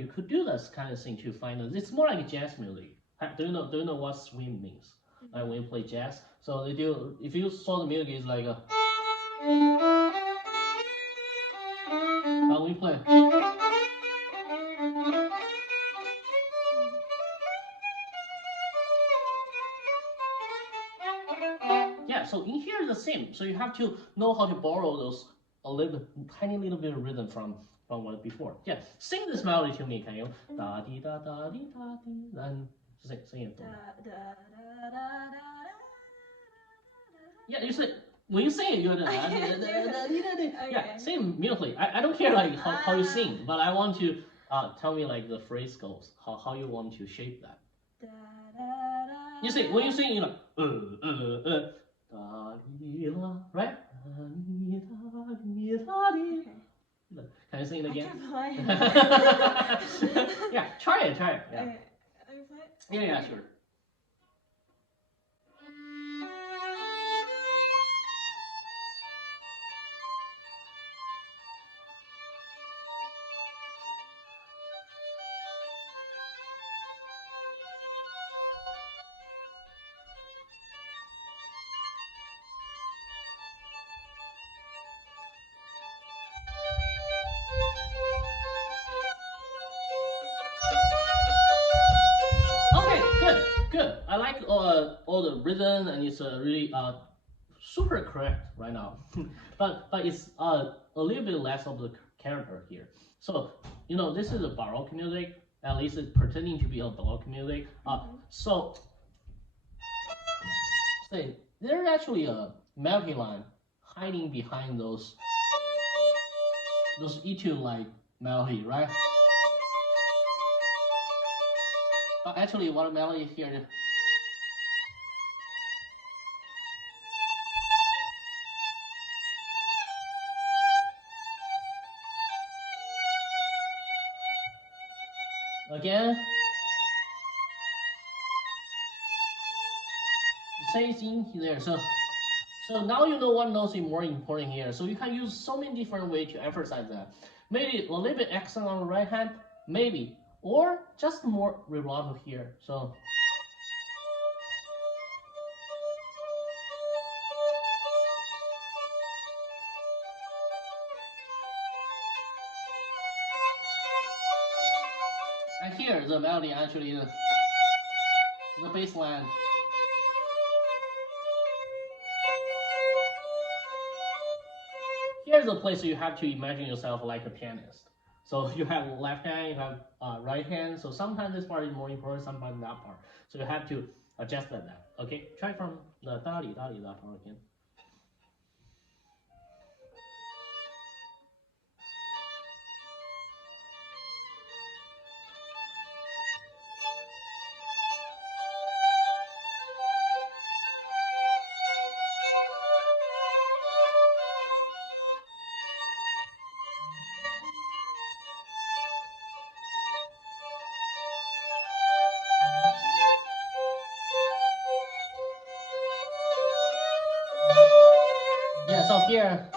You could do this kind of thing to find it. It's more like jazz music. Do you know what swing means? Like when you play jazz, so they do. If you saw the music, it's like a. We play. Yeah, so in here is the same. So you have to know how to borrow those tiny little bit of rhythm from what before. Yeah, sing this melody to me, can you? Da di da da di da di. Then sing it for me. Yeah, you say when you sing it, you're yeah, sing musically. I don't care like how you sing, but I want to tell me like the phrase goes, how you want to shape that. You see, when you sing, you know, right? Can you sing it again? Yeah, try it. Yeah. Okay. Yeah, sure. Good. I like all the rhythm, and it's really super correct right now. but it's a little bit less of the character here. So you know, this is a Baroque music. At least it's pretending to be a Baroque music. So say there's actually a melody line hiding behind those etude-like melody, right? But actually, what melody here? Again, same thing there. So now you know what notes is more important here. So you can use so many different ways to emphasize that. Maybe a little bit accent on the right hand, maybe, or just more vibrato here. So. And here the melody actually the bass line. Here's the place you have to imagine yourself like a pianist. So you have left hand, you have right hand. So sometimes this part is more important, sometimes that part. So you have to adjust that. Okay, try from the that part again. Yeah, so here.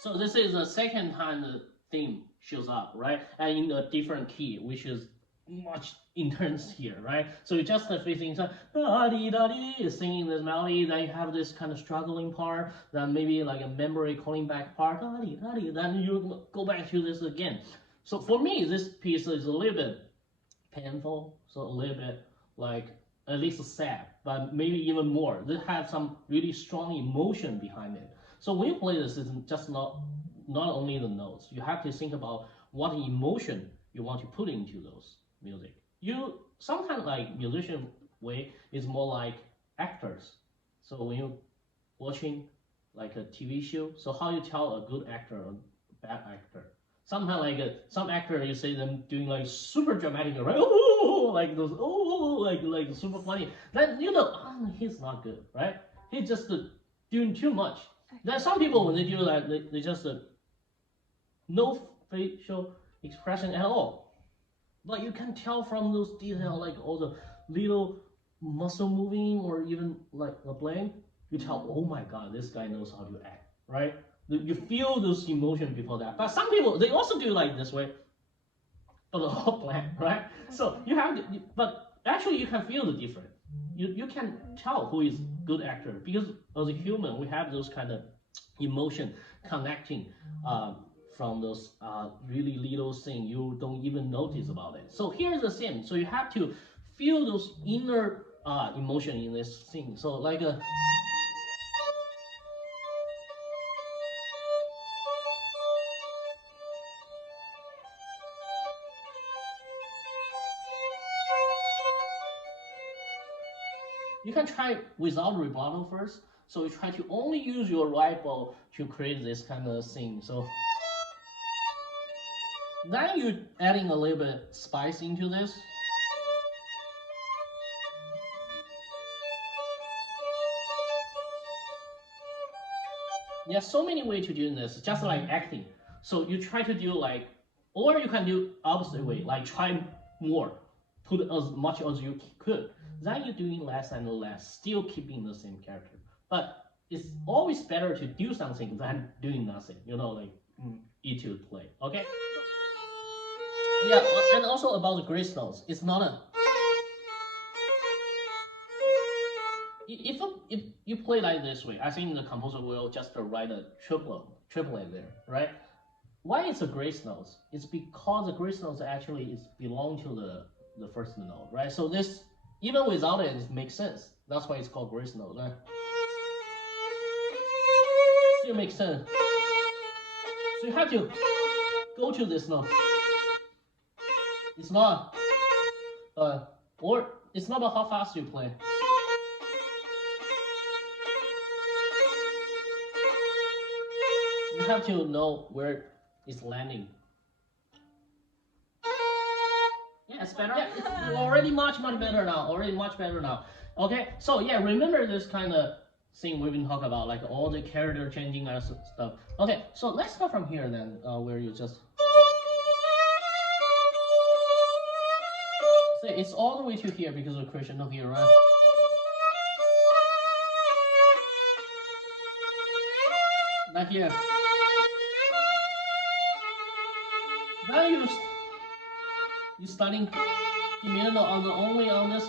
So this is the second time the theme shows up, right? And in a different key, which is much intense here, right? So you just facing singing this melody, then you have this kind of struggling part, then maybe like a memory calling back part, then you go back to this again. So for me, this piece is a little bit painful, so a little bit like at least sad, but maybe even more. This has some really strong emotion behind it. So when you play this, it's just not only the notes. You have to think about what emotion you want to put into those music. You sometimes like musician way is more like actors. So when you're watching like a TV show, so how you tell a good actor or bad actor? Sometimes like some actor you see them doing like super dramatic, right? Oh, like those like super funny. Then you know, oh, he's not good, right? He's just doing too much. Then some people when they do that, they just no facial expression at all. But you can tell from those details, like all the little muscle moving or even like a blank, you tell, oh my god, this guy knows how to act, right? You feel those emotions before that. But some people, they also do like this way, but the whole blank, right? So you have to, but actually you can feel the difference. You can tell who is good actor because as a human, we have those kind of emotion connecting from those really little things you don't even notice about it. So here's the thing. So you have to feel those inner emotion in this thing. So like a you can try without rebuttal first. So you try to only use your right bow to create this kind of thing. So then you're adding a little bit spice into this. There's so many ways to do this, just like acting. So you try to do like, or you can do opposite way, like try more, put as much as you could. Then you're doing less and less, still keeping the same character. But it's always better to do something than doing nothing. You know, like etude play. Okay. Yeah, and also about the grace notes, it's not a. If you play like this way, I think the composer will just write a triplet there, right? Why it's a grace notes? It's because the grace notes actually is belong to the first note, right? So this even without it, it makes sense. That's why it's called grace note, right? Still makes sense. So you have to go to this note. It's not, or it's not about how fast you play. You have to know where it's landing. Yeah, it's better. Yeah, it's already much better now. Already much better now. Okay, so yeah, remember this kind of thing we've been talking about, like all the character changing and stuff. Okay, so let's start from here then, where you just. See, it's all the way to here because of crescendo here, right? Not here. Now you're starting diminuendo on the only on this.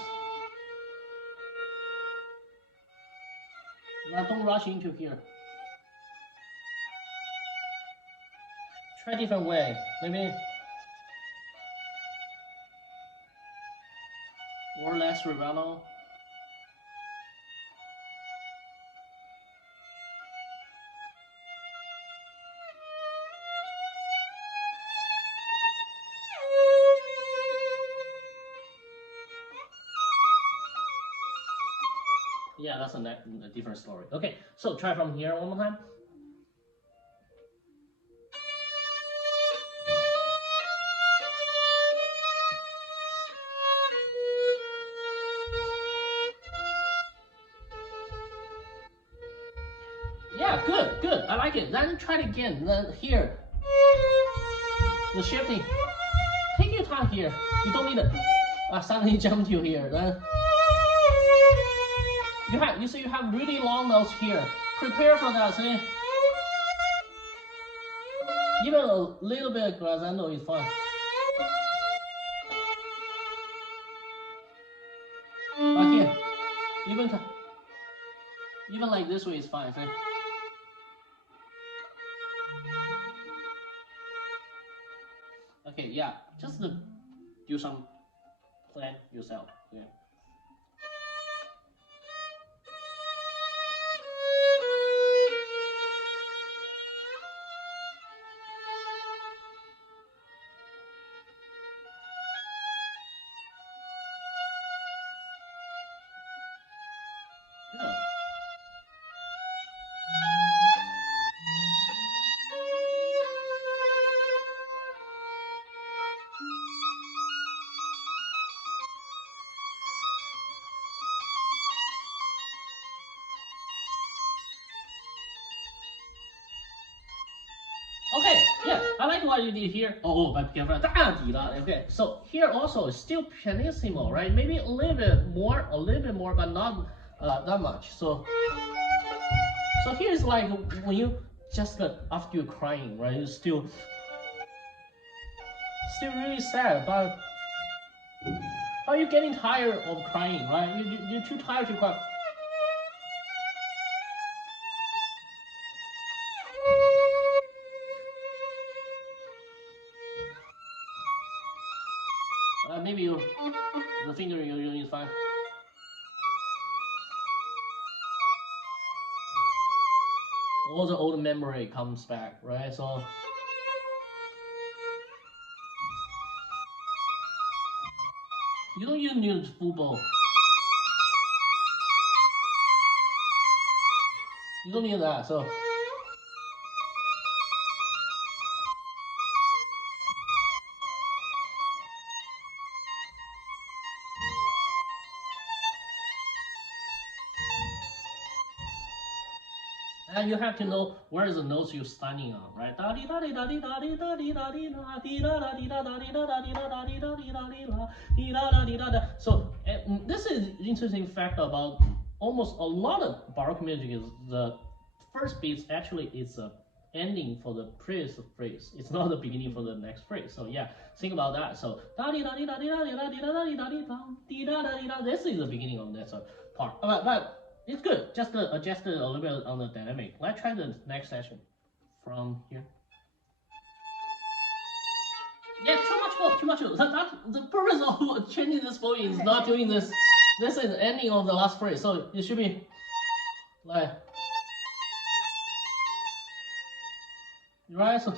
Now don't rush into here. Try a different way. Maybe or less vibrato. Yeah, that's a different story. Okay, so try from here one more time. Yeah, good, good. I like it. Then try it again. Then here, the shifting. Take your time here. You don't need to suddenly jump to here. Then you see you have really long notes here. Prepare for that. See, even a little bit of crescendo is fine. But here, even like this way is fine. See? Okay, yeah, just do some plan yourself. Yeah. Good. Okay, yeah, I like what you did here. Oh, but careful, da di da. Okay, so here also is still pianissimo, right? Maybe a little bit more, but not that much. So here's like when you just got after you crying, right? It's still really sad, but are you getting tired of crying, right? You're too tired to cry. Maybe the finger you're using is fine. All the old memory comes back, right? So you don't even need football. You don't need that. So and you have to know where is the notes you're standing on, right? So this is interesting fact about almost a lot of Baroque music is the first beat actually is a ending for the previous phrase. It's not the beginning for the next phrase. So yeah, think about that. So this is the beginning of that part. But it's good. Just adjust it a little bit on the dynamic. Let's try the next session from here. Yeah, too much. The purpose of changing this point is not doing this. This is the ending of the last phrase, so it should be like right. So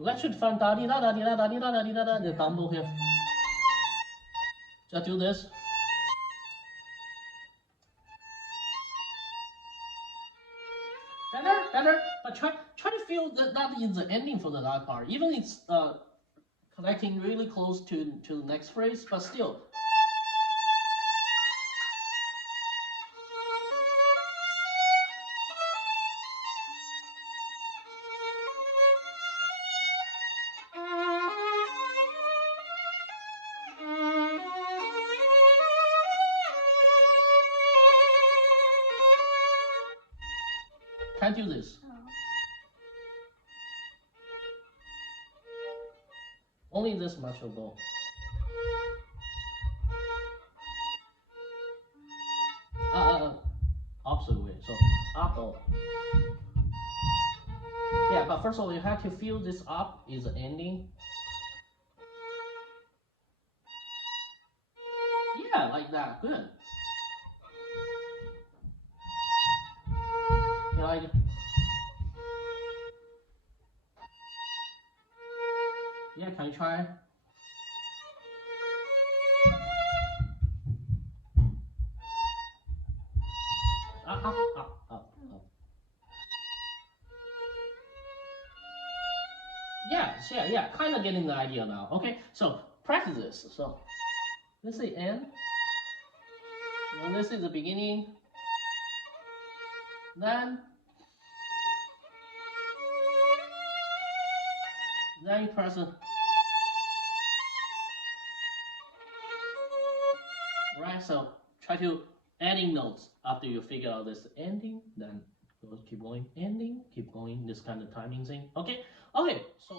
let's should find da di da da di da da di da da di da da the combo here. Just do this. Better, but try to feel that is the ending for the last part. Even it's connecting really close to the next phrase, but still. Can't do this. Only this much will go. Opposite way. So up. Yeah, but first of all, you have to feel this up is the ending. Yeah, like that. Good. You like it? Yeah, can you try? Up. Yeah, kind of getting the idea now. Okay, so practice this. So this is the end, and this is the beginning. Then you press it. Right, so try to adding notes after you figure out this ending, then keep going, ending, keep going, this kind of timing thing. Okay, so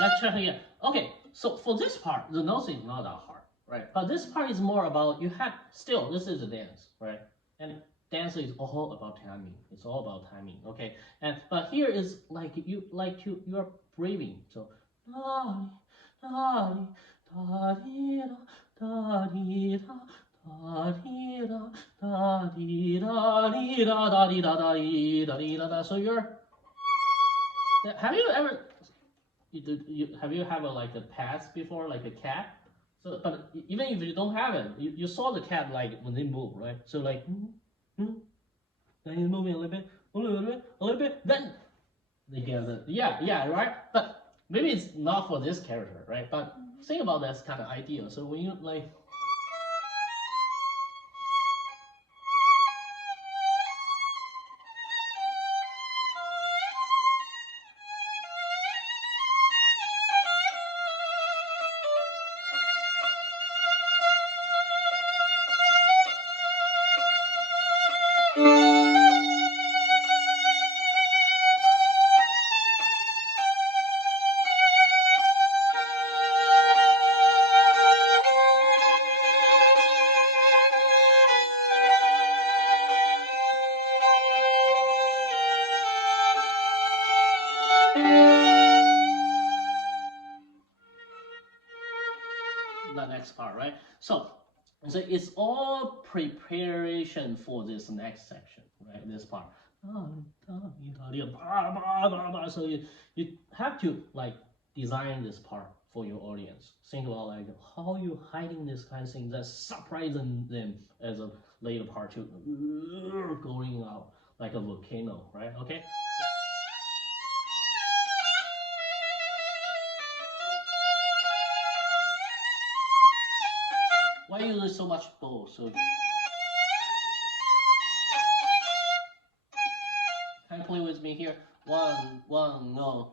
let's try again. Okay, so for this part, the notes is not that hard, right? But this part is more about you have still this is a dance, right? And dance is all about timing. It's all about timing, okay? And but here is like you are breathing. So so you're have you ever have you have like a pet before, like a cat? So, but even if you don't have it, you saw the cat like when they move, right? So like, then he's moving a little bit, a little bit, then they get the, yeah, right? But maybe it's not for this character, right? But think about that's kind of idea. So when you like, the next part, right? So it's all preparation for this next section, right? This part. So you have to like design this part for your audience. Think about like how you hiding this kind of thing that's surprising them as a later part to going out like a volcano, right? Okay. Why you use so much bow? So can you play with me here? One, no.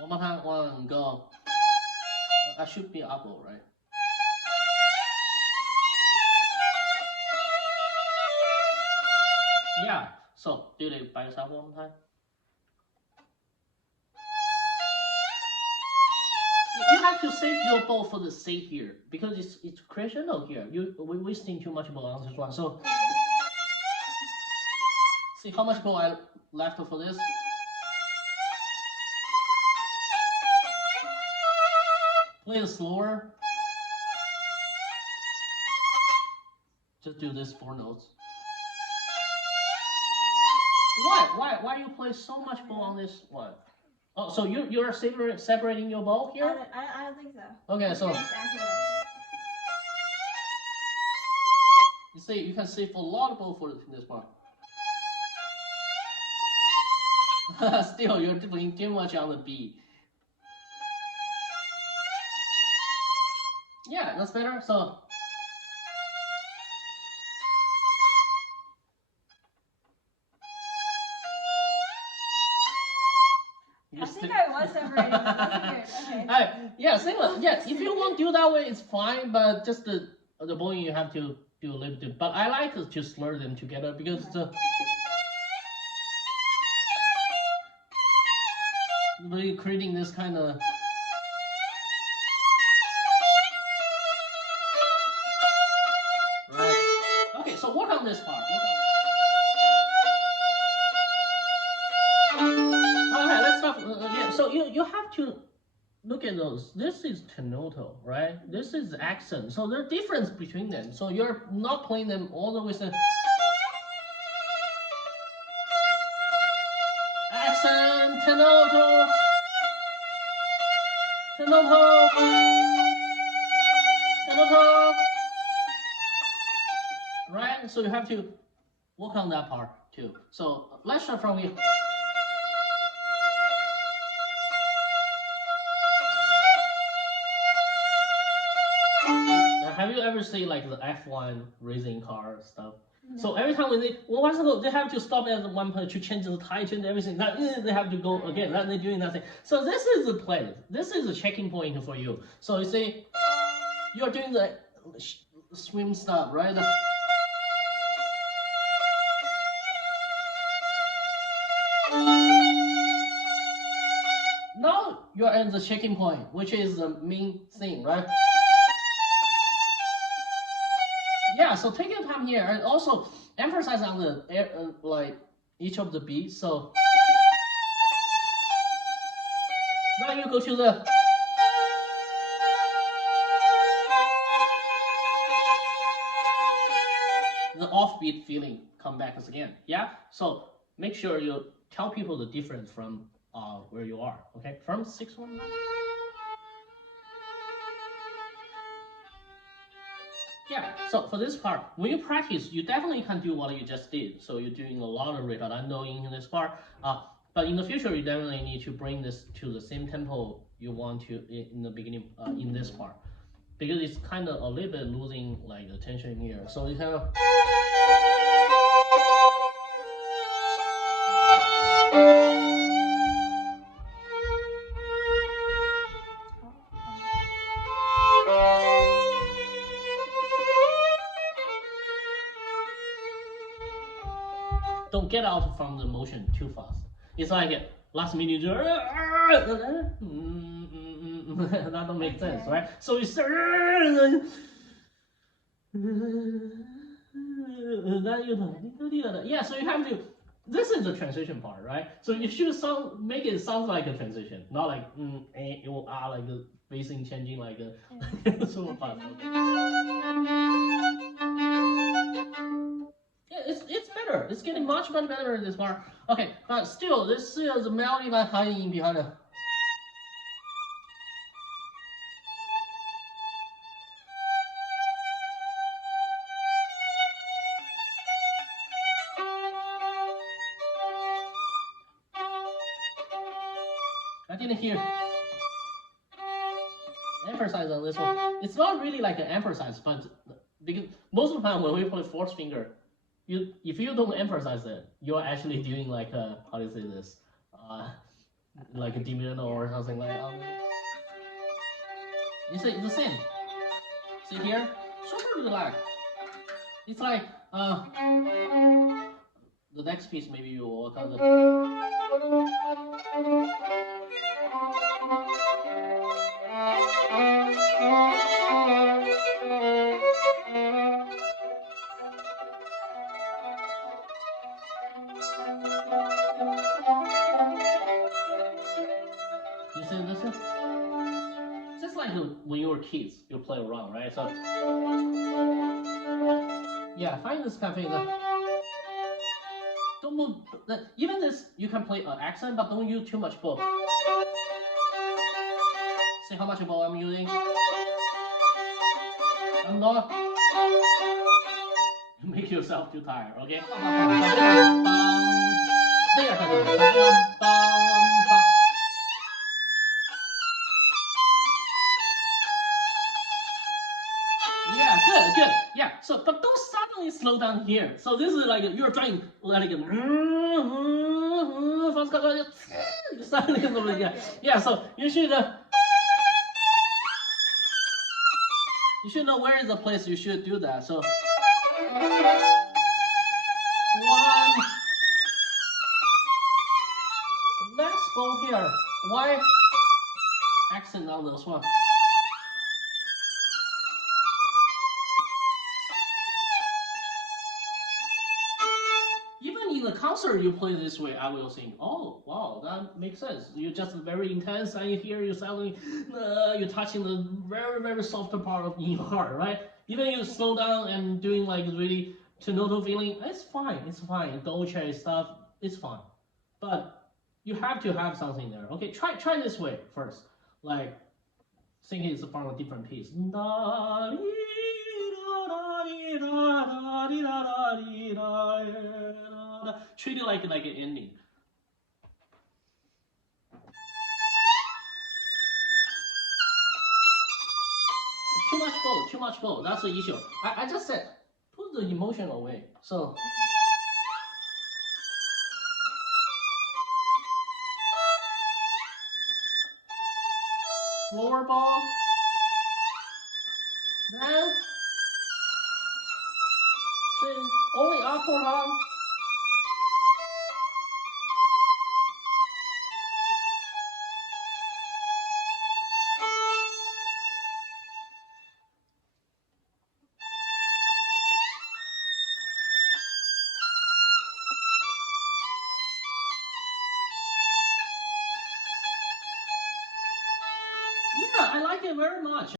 One more time, one, go. That should be up, right? Yeah. So do it by yourself one more time. You have to save your bow for the C here because it's crescendo here. We're wasting too much bow on this one. So see how much bow I left for this. Play it slower. Just do this 4 notes. Why you play so much bow on this one? Oh, so you're separating your bow here? I don't think so. Okay, so you see, you can save a lot of bow for this part. Still, you're doing too much on the B. Yeah, that's better. So. I think I was separating. That's weird. Okay. Yeah, same. Yeah, if you want to do that way, it's fine. But just the bowing, you have to do a little bit. But I like to slur them together because really creating this kind of. Right. Okay, so work on this part. Okay, let's start again. So you have to look at those. This is tenuto, right? This is accent. So there's difference between them. So you're not playing them all the way. Accent, tenuto, tenuto, tenuto. Right? So you have to work on that part too. So let's start from here. Have you ever seen like the F1 racing car stuff? No. So every time when they have to stop at one point to change the tire, change everything. Then they have to go again. Then they're doing nothing. So this is the plan. This is a checking point for you. So you see, you're doing the swim stuff, right? Now you're at the checking point, which is the main thing, right? Yeah, so take your time here and also emphasize on the like each of the beats. So now you go to the offbeat feeling come back again. Yeah, so make sure you tell people the difference from where you are. Okay, from 6-1. Yeah, so for this part, when you practice, you definitely can do what you just did. So you're doing a lot of ritardando in this part. But in the future, you definitely need to bring this to the same tempo you want to in the beginning in this part, because it's kind of a little bit losing like the tension here. So you kind of. Don't get out from the motion too fast. It's like last minute, that don't make sense, right? So it's yeah. So you have to. This is the transition part, right? So you should make it sound like a transition, not like like the facing changing like a so fast. Yeah, it's better. It's getting much better in this part. Okay, but still, this is the melody line hiding behind it. I didn't hear emphasize on this one. It's not really like an emphasize, but because most of the time when we play fourth finger, if you don't emphasize it, you're actually doing like a, how do you say this, like a diminuendo or something like. It's the same. See here, super relaxed. It's like the next piece maybe you will work out the. You see this one? Just like when you were kids, you play around, right? So yeah, find this kind of thing. Don't move. Even this, you can play an accent, but don't use too much bow. See how much bow I'm using? I'm not. Make yourself too tired, okay? Yeah, good. Yeah, so but don't suddenly slow down here. So this is like you're trying like suddenly yeah. So you should know where is the place you should do that. So one next bow here. Why accent on this one? Even in the concert you play this way, I will think, oh wow, that makes sense. You're just very intense, and here you're suddenly you're touching the very soft part of your heart, right? Even you slow down and doing like really tenuto feeling, it's fine. Dolce stuff, it's fine. But you have to have something there. Okay, try this way first. Like thinking it's from a different piece. Treat it like an ending. Too much bow. That's the issue. I just said put the emotion away. So slower bow. Then only upper half. Yeah, I like it very much.